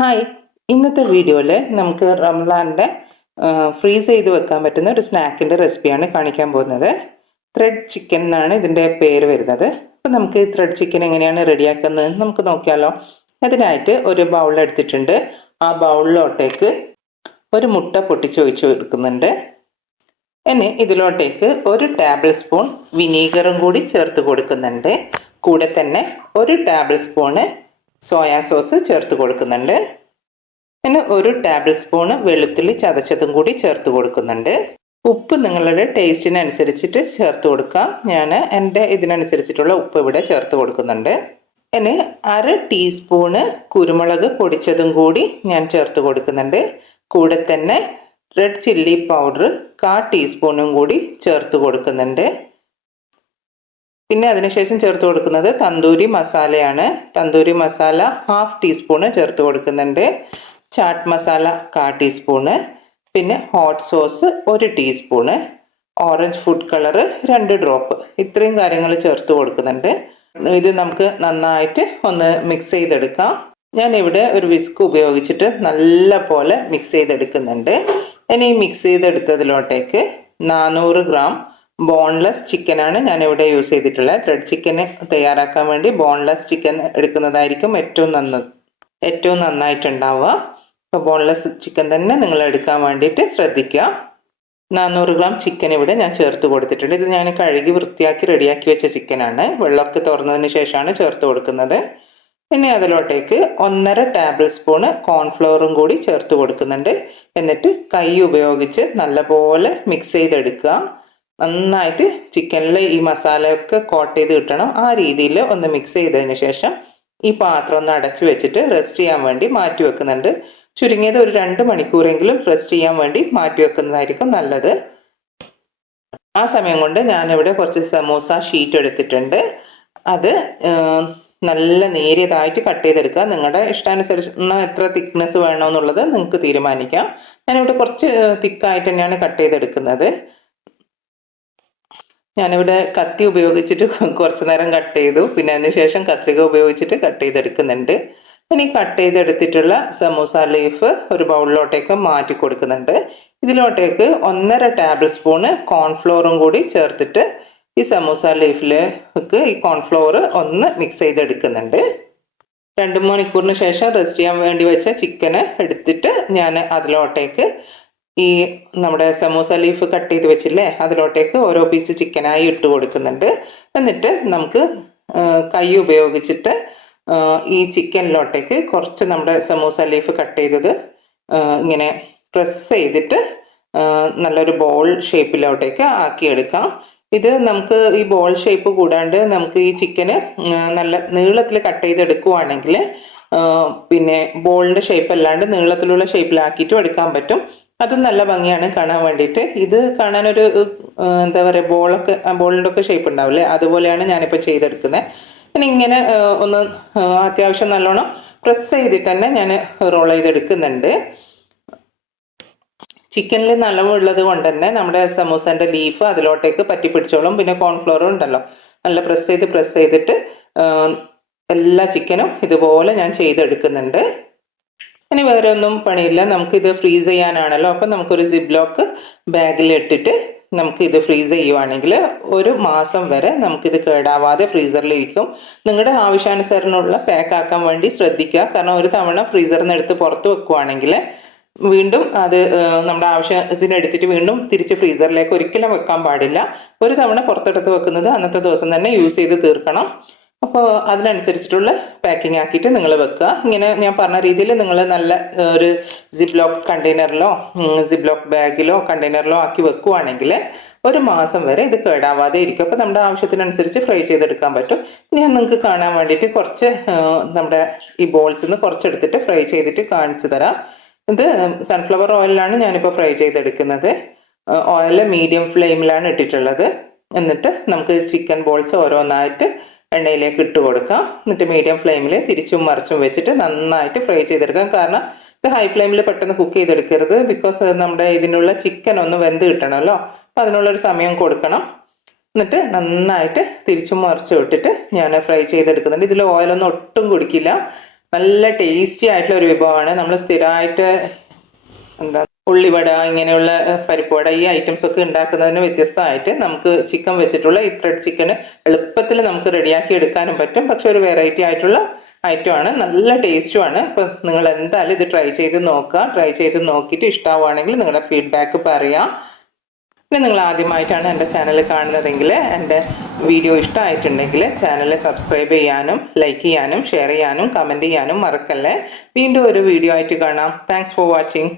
Hi, ഇന്നത്തെ വീഡിയോയിൽ നമുക്ക് റംസാൻ്റെ ഫ്രീസ് ചെയ്ത് വെക്കാൻ പറ്റുന്ന ഒരു സ്നാക്കിൻ്റെ റെസിപ്പിയാണ് കാണിക്കാൻ പോകുന്നത്. ത്രെഡ് ചിക്കൻ എന്നാണ് ഇതിൻ്റെ പേര് വരുന്നത്. അപ്പം നമുക്ക് ത്രെഡ് ചിക്കൻ എങ്ങനെയാണ് റെഡിയാക്കുന്നത് നമുക്ക് നോക്കിയാലോ. അതിനായിട്ട് ഒരു ബൗൾ എടുത്തിട്ടുണ്ട്. ആ ബൗളിലോട്ടേക്ക് ഒരു മുട്ട പൊട്ടിച്ച് ഒഴിച്ച് കൊടുക്കുന്നുണ്ട്. ഇനി ഇതിലോട്ടേക്ക് ഒരു ടേബിൾ സ്പൂൺ വിനീഗറും കൂടി ചേർത്ത് കൊടുക്കുന്നുണ്ട്. കൂടെ തന്നെ ഒരു ടേബിൾ സ്പൂണ് സോയാ സോസ് ചേർത്ത് കൊടുക്കുന്നുണ്ട്. പിന്നെ ഒരു ടേബിൾ സ്പൂണ് വെളുത്തുള്ളി ചതച്ചതും കൂടി ചേർത്ത് കൊടുക്കുന്നുണ്ട്. ഉപ്പ് നിങ്ങളുടെ ടേസ്റ്റിനനുസരിച്ചിട്ട് ചേർത്ത് കൊടുക്കാം. ഞാൻ എൻ്റെ ഇതിനനുസരിച്ചിട്ടുള്ള ഉപ്പ് ഇവിടെ ചേർത്ത് കൊടുക്കുന്നുണ്ട്. ഇനി 1/2 ടീസ്പൂണ് കുരുമുളക് പൊടിച്ചതും കൂടി ഞാൻ ചേർത്ത് കൊടുക്കുന്നുണ്ട്. കൂടെ തന്നെ റെഡ് ചില്ലി പൗഡർ 1/4 ടീസ്പൂണും കൂടി ചേർത്ത് കൊടുക്കുന്നുണ്ട്. പിന്നെ അതിനുശേഷം ചേർത്ത് കൊടുക്കുന്നത് തന്തൂരി മസാലയാണ്. തന്തൂരി മസാല 1/2 ടീസ്പൂണ് ചേർത്ത് കൊടുക്കുന്നുണ്ട്. ചാട്ട് മസാല 1/4 ടീസ്പൂണ്. പിന്നെ hot sauce 1 teaspoon. Orange food colour 2 drop. ഇത്രയും കാര്യങ്ങൾ ചേർത്ത് കൊടുക്കുന്നുണ്ട്. ഇത് നമുക്ക് നന്നായിട്ട് ഒന്ന് മിക്സ് ചെയ്തെടുക്കാം. ഞാൻ ഇവിടെ ഒരു വിസ്ക് ഉപയോഗിച്ചിട്ട് നല്ല പോലെ മിക്സ് ചെയ്തെടുക്കുന്നുണ്ട്. ഇനി മിക്സ് ചെയ്തെടുത്തതിലോട്ടേക്ക് 400 ഗ്രാം ബോൺലെസ് ചിക്കനാണ് ഞാൻ ഇവിടെ യൂസ് ചെയ്തിട്ടുള്ളത്. ത്രെഡ് ചിക്കന് തയ്യാറാക്കാൻ വേണ്ടി ബോൺലെസ് ചിക്കൻ എടുക്കുന്നതായിരിക്കും ഏറ്റവും നന്നായിട്ടുണ്ടാവുക. അപ്പോൾ ബോൺലെസ് ചിക്കൻ തന്നെ നിങ്ങൾ എടുക്കാൻ വേണ്ടിയിട്ട് ശ്രദ്ധിക്കുക. 400 ഗ്രാം ചിക്കൻ ഇവിടെ ഞാൻ ചേർത്ത് കൊടുത്തിട്ടുണ്ട്. ഇത് ഞാൻ കഴുകി വൃത്തിയാക്കി റെഡിയാക്കി വെച്ച ചിക്കനാണ്. വെള്ളമൊക്കെ തുറന്നതിന് ശേഷമാണ് ചേർത്ത് കൊടുക്കുന്നത്. പിന്നെ അതിലോട്ടേക്ക് 1.5 ടേബിൾ സ്പൂണ് കോൺഫ്ലവറും കൂടി ചേർത്ത് കൊടുക്കുന്നുണ്ട്. എന്നിട്ട് കൈ ഉപയോഗിച്ച് നല്ലപോലെ മിക്സ് ചെയ്തെടുക്കുക. നന്നായിട്ട് ചിക്കനിൽ ഈ മസാലയൊക്കെ കോട്ട് ചെയ്ത് കിട്ടണം. ആ രീതിയിൽ ഒന്ന് മിക്സ് ചെയ്തതിന് ശേഷം ഈ പാത്രം ഒന്ന് അടച്ചു വെച്ചിട്ട് റെസ്റ്റ് ചെയ്യാൻ വേണ്ടി മാറ്റി വെക്കുന്നുണ്ട്. ചുരുങ്ങിയത് ഒരു 2 മണിക്കൂറെങ്കിലും റെസ്റ്റ് ചെയ്യാൻ വേണ്ടി മാറ്റി വെക്കുന്നതായിരിക്കും നല്ലത്. ആ സമയം കൊണ്ട് ഞാനിവിടെ കുറച്ച് സമൂസ ഷീറ്റ് എടുത്തിട്ടുണ്ട്. അത് നല്ല നേരിയതായിട്ട് കട്ട് ചെയ്തെടുക്കുക. നിങ്ങളുടെ ഇഷ്ടാനുസരണം എത്ര തിക്നെസ് വേണമെന്നുള്ളത് നിങ്ങൾക്ക് തീരുമാനിക്കാം. ഞാനിവിടെ കുറച്ച് തിക്കായിട്ട് തന്നെയാണ് കട്ട് ചെയ്തെടുക്കുന്നത്. ഞാനിവിടെ കത്തി ഉപയോഗിച്ചിട്ട് കുറച്ച് നേരം കട്ട് ചെയ്തു. പിന്നെ അതിനുശേഷം കത്രിക ഉപയോഗിച്ചിട്ട് കട്ട് ചെയ്തെടുക്കുന്നുണ്ട്. ഇനി കട്ട് ചെയ്തെടുത്തിട്ടുള്ള സമൂസ ലീഫ് ഒരു ബൗളിലോട്ടേക്ക് മാറ്റി കൊടുക്കുന്നുണ്ട്. ഇതിലോട്ടേക്ക് 1.5 ടേബിൾ സ്പൂണ് കോൺഫ്ലോറും കൂടി ചേർത്തിട്ട് ഈ സമൂസ ലീഫിലേക്ക് ഈ കോൺഫ്ലോർ ഒന്ന് മിക്സ് ചെയ്തെടുക്കുന്നുണ്ട്. 2 മണിക്കൂറിന് ശേഷം റെസ്റ്റ് ചെയ്യാൻ വേണ്ടി വെച്ച ചിക്കന് എടുത്തിട്ട് ഞാൻ അതിലോട്ടേക്ക് ഈ നമ്മുടെ സമൂസ ലീഫ് കട്ട് ചെയ്ത് വെച്ചില്ലേ അതിലോട്ടേക്ക് ഓരോ പീസ് ചിക്കനായി ഇട്ട് കൊടുക്കുന്നുണ്ട്. എന്നിട്ട് നമുക്ക് കൈ ഉപയോഗിച്ചിട്ട് ഈ ചിക്കനിലോട്ടേക്ക് കുറച്ച് നമ്മുടെ സമൂസ ലീഫ് കട്ട് ചെയ്തത് ഇങ്ങനെ പ്രസ് ചെയ്തിട്ട് നല്ലൊരു ബോൾ ഷേപ്പിലോട്ടേക്ക് ആക്കിയെടുക്കാം. ഇത് നമുക്ക് ഈ ബോൾ ഷേപ്പ് കൂടാണ്ട് നമുക്ക് ഈ ചിക്കന് നല്ല നീളത്തിൽ കട്ട് ചെയ്തെടുക്കുവാണെങ്കിൽ പിന്നെ ബോളിൻ്റെ ഷേപ്പ് അല്ലാണ്ട് നീളത്തിലുള്ള ഷേപ്പിലാക്കിയിട്ടും എടുക്കാൻ പറ്റും. അതും നല്ല ഭംഗിയാണ് കാണാൻ വേണ്ടിയിട്ട്. ഇത് കാണാനൊരു എന്താ പറയുക ബോളിൻ്റെ ഒക്കെ ഷേപ്പ് ഉണ്ടാവില്ലേ, അതുപോലെയാണ് ഞാനിപ്പോൾ ചെയ്തെടുക്കുന്നത്. പിന്നെ ഇങ്ങനെ ഒന്ന് അത്യാവശ്യം നല്ലോണം പ്രസ് ചെയ്തിട്ട് തന്നെ ഞാൻ റോൾ ചെയ്തെടുക്കുന്നുണ്ട്. ചിക്കനിൽ നനവുള്ളത് കൊണ്ട് തന്നെ നമ്മുടെ സമൂസൻ്റെ ലീഫ് അതിലോട്ടേക്ക് പറ്റി പിടിച്ചോളും. പിന്നെ കോൺഫ്ലോറും ഉണ്ടല്ലോ, നല്ല പ്രസ് ചെയ്തിട്ട് എല്ലാ ചിക്കനും ഇതുപോലെ ഞാൻ ചെയ്തെടുക്കുന്നുണ്ട്. ഇനി വേറെ ഒന്നും പണിയില്ല. നമുക്കിത് ഫ്രീസ് ചെയ്യാനാണല്ലോ. അപ്പം നമുക്കൊരു സിപ്ലോക്ക് ബാഗിൽ ഇട്ടിട്ട് നമുക്കിത് ഫ്രീസ് ചെയ്യുവാണെങ്കിൽ 1 മാസം വരെ നമുക്കിത് കേടാവാതെ ഫ്രീസറിലിരിക്കും. നിങ്ങളുടെ ആവശ്യാനുസരണമുള്ള പാക്ക് ആക്കാൻ വേണ്ടി ശ്രദ്ധിക്കുക. കാരണം ഒരു തവണ ഫ്രീസറിൽ നിന്ന് എടുത്ത് പുറത്ത് വെക്കുവാണെങ്കിൽ വീണ്ടും അത് നമ്മുടെ ആവശ്യത്തിന് എടുത്തിട്ട് വീണ്ടും തിരിച്ച് ഫ്രീസറിലേക്ക് ഒരിക്കലും വെക്കാൻ പാടില്ല. ഒരു തവണ പുറത്തെടുത്ത് വെക്കുന്നത് അന്നത്തെ ദിവസം തന്നെ യൂസ് ചെയ്ത് തീർക്കണം. അപ്പോൾ അതിനനുസരിച്ചിട്ടുള്ള പാക്കിംഗ് ആക്കിയിട്ട് നിങ്ങൾ വെക്കുക. ഇങ്ങനെ ഞാൻ പറഞ്ഞ രീതിയിൽ നിങ്ങൾ നല്ല ഒരു സിപ്ലോക്ക് കണ്ടെയ്നറിലോ സിപ്ലോക്ക് ബാഗിലോ കണ്ടെയ്നറിലോ ആക്കി വെക്കുവാണെങ്കിൽ 1 മാസം വരെ ഇത് കേടാവാതെ ഇരിക്കും. അപ്പോൾ നമ്മുടെ ആവശ്യത്തിനനുസരിച്ച് ഫ്രൈ ചെയ്തെടുക്കാൻ പറ്റും. ഞാൻ നിങ്ങൾക്ക് കാണാൻ വേണ്ടിയിട്ട് കുറച്ച് നമ്മുടെ ഈ ബോൾസിൽ നിന്ന് കുറച്ചെടുത്തിട്ട് ഫ്രൈ ചെയ്തിട്ട് കാണിച്ചു തരാം. ഇത് സൺഫ്ലവർ ഓയിലാണ് ഞാനിപ്പോൾ ഫ്രൈ ചെയ്തെടുക്കുന്നത്. ഓയിൽ മീഡിയം ഫ്ലെയിമിലാണ് ഇട്ടിട്ടുള്ളത്. എന്നിട്ട് നമുക്ക് ചിക്കൻ ബോൾസ് ഓരോന്നായിട്ട് എണ്ണയിലേക്ക് ഇട്ട് കൊടുക്കാം. എന്നിട്ട് മീഡിയം ഫ്ലെയിമിൽ തിരിച്ചും മറിച്ചും വെച്ചിട്ട് നന്നായിട്ട് ഫ്രൈ ചെയ്തെടുക്കാം. കാരണം ഇത് ഹൈ ഫ്ലെയിമിൽ പെട്ടെന്ന് കുക്ക് ചെയ്തെടുക്കരുത്. ബിക്കോസ് നമ്മുടെ ഇതിനുള്ള ചിക്കൻ ഒന്ന് വെന്ത് കിട്ടണമല്ലോ. അപ്പം അതിനുള്ളൊരു സമയം കൊടുക്കണം. എന്നിട്ട് നന്നായിട്ട് തിരിച്ചും മറിച്ചും ഇട്ടിട്ട് ഞാൻ ഫ്രൈ ചെയ്തെടുക്കുന്നുണ്ട്. ഇതിൽ ഓയിലൊന്നും ഒട്ടും കുടിക്കില്ല. നല്ല ടേസ്റ്റി ആയിട്ടുള്ള ഒരു വിഭവമാണ്. നമ്മൾ സ്ഥിരമായിട്ട് എന്താ ഉള്ളിവട ഇങ്ങനെയുള്ള പരിപ്പുവട ഈ ഐറ്റംസ് ഒക്കെ ഉണ്ടാക്കുന്നതിന് വ്യത്യസ്തമായിട്ട് നമുക്ക് ചിക്കൻ വെച്ചിട്ടുള്ള ഈ ത്രെഡ് ചിക്കൻ എളുപ്പത്തിൽ നമുക്ക് റെഡിയാക്കി എടുക്കാനും പറ്റും. പക്ഷെ ഒരു വെറൈറ്റി ആയിട്ടുള്ള ഐറ്റമാണ്, നല്ല ടേസ്റ്റുമാണ്. അപ്പോൾ നിങ്ങൾ എന്തായാലും ഇത് ട്രൈ ചെയ്ത് നോക്കുക. ട്രൈ ചെയ്ത് നോക്കിയിട്ട് ഇഷ്ടമാവുകയാണെങ്കിൽ നിങ്ങളുടെ ഫീഡ്ബാക്ക് പറയാം. പിന്നെ നിങ്ങൾ ആദ്യമായിട്ടാണ് എൻ്റെ ചാനൽ കാണുന്നതെങ്കിൽ എൻ്റെ വീഡിയോ ഇഷ്ടമായിട്ടുണ്ടെങ്കിൽ ചാനൽ സബ്സ്ക്രൈബ് ചെയ്യാനും ലൈക്ക് ചെയ്യാനും ഷെയർ ചെയ്യാനും കമൻറ്റ് ചെയ്യാനും മറക്കല്ലേ. വീണ്ടും ഒരു വീഡിയോ ആയിട്ട് കാണാം. Thanks for watching.